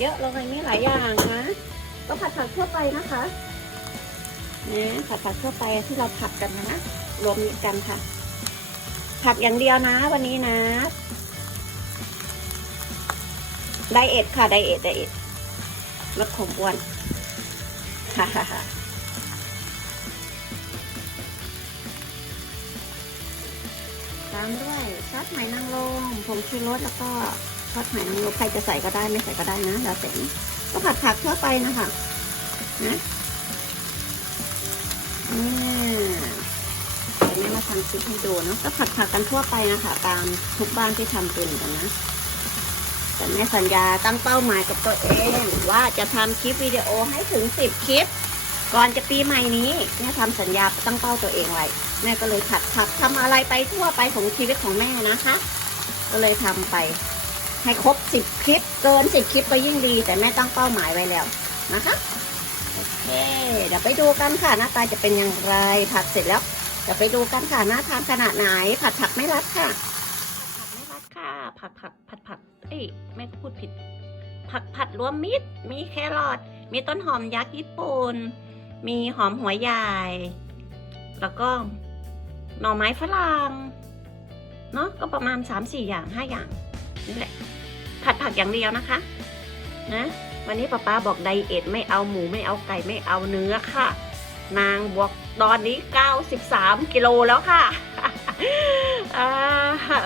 เยอะเลยมีหลายอย่างนะ ก็ผัดผักทั่วไปนะคะนะผัดผักทั่วไปที่เราผัดกันนะรวมมิตรกันค่ะ ผักอย่างเดียวนะ วันนี้นะไดเอทค่ะไดเอทไดเอทลดความอ้วนฮ่าฮ่าฮ่าตามด้วยซอสหอยนางรมผงชูรสแล้วก็ ซอสหอยนางรมใครจะใส่ก็ได้ไม่ใส่ก็ได้นะแล้วแต่ก็ผัดผักทั่วไปนะคะนะนี่เดี๋ยวแม่มาทำคลิปให้ดูเนาะก็ผัดผักกันทั่วไปนะคะ ตามทุกบ้านที่ทำเป็นกันนะแต่แม่สัญญาตั้งเป้าหมายกับตัวเองว่าจะทำคลิปวิดีโอให้ถึงสิบคลิป ก่อนจะปีใหม่นี้แม่ทำสัญญาตั้งเป้าตัวเองไว้แม่ก็เลยผัดผักทำอะไรไปทั่วไปของชีวิตของแม่นะคะ ก็เลยทำไป ให้ครบสิบคลิป เกินสิบคลิปก็ยิ่งดี แต่แม่ตั้งเป้าหมายไว้แล้วนะคะโอเค เดี๋ยวไปดูกันค่ะหน้าตาจะเป็นอย่างไรผัดเสร็จแล้วเดี๋ยวไปดูกันค่ะหน่าทานขนาดไหน ผัดผักไม่รัดค่ะ ผัดผักไม่รัดค่ะ ผักผักผัดผักเอ้ยแม่ก็พูดผิด ผักผัดรวมมิตร มีแครอทมีต้นหอมยักษ์ญี่ปุ่นมีหอมหัวใหญ่ แล้วก็หน่อไม้ฝรั่งเนาะก็ประมาณ 3-4 อย่าง 5 อย่างนี่แหละ ผัดผักอย่างเดียวนะคะ นะ วันนี้ป้าป้าบอกไดเอทไม่เอาหมูไม่เอาไก่ไม่เอาเนื้อค่ะ นางบวกตอนนี้ 93 กิโลแล้วค่ะอ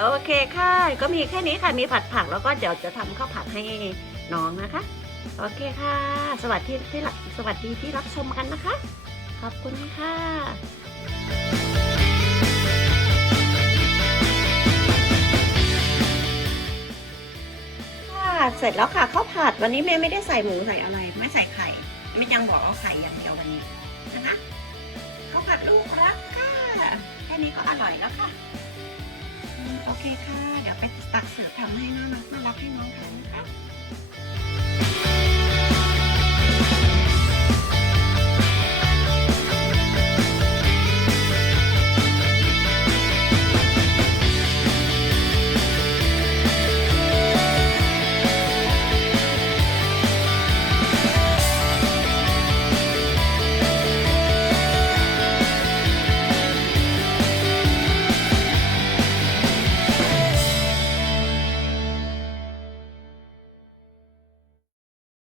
โอเคค่ะ ก็มีแค่นี้ค่ะมีผัดผักแล้วก็เดี๋ยวจะทำข้าวผัดให้น้องนะคะ โอเคค่ะ สวัสดีที่รับสวัสดีที่รับชมกันนะคะ ขอบคุณค่ะ เสร็จแล้วค่ะข้าวผัดวันนี้แม่ไม่ได้ใส่หมูใส่อะไร ไม่ใส่ไข่ไม่ยังบอกเอาไข่อย่างเดียววันนี้นะคะข้าวผัดลูกรักค่ะแค่นี้ก็อร่อยแล้วค่ะโอเคค่ะ เดี๋ยวไปตักเสิร์ฟทำให้น้องน่ารักให้น้องทานนะคะ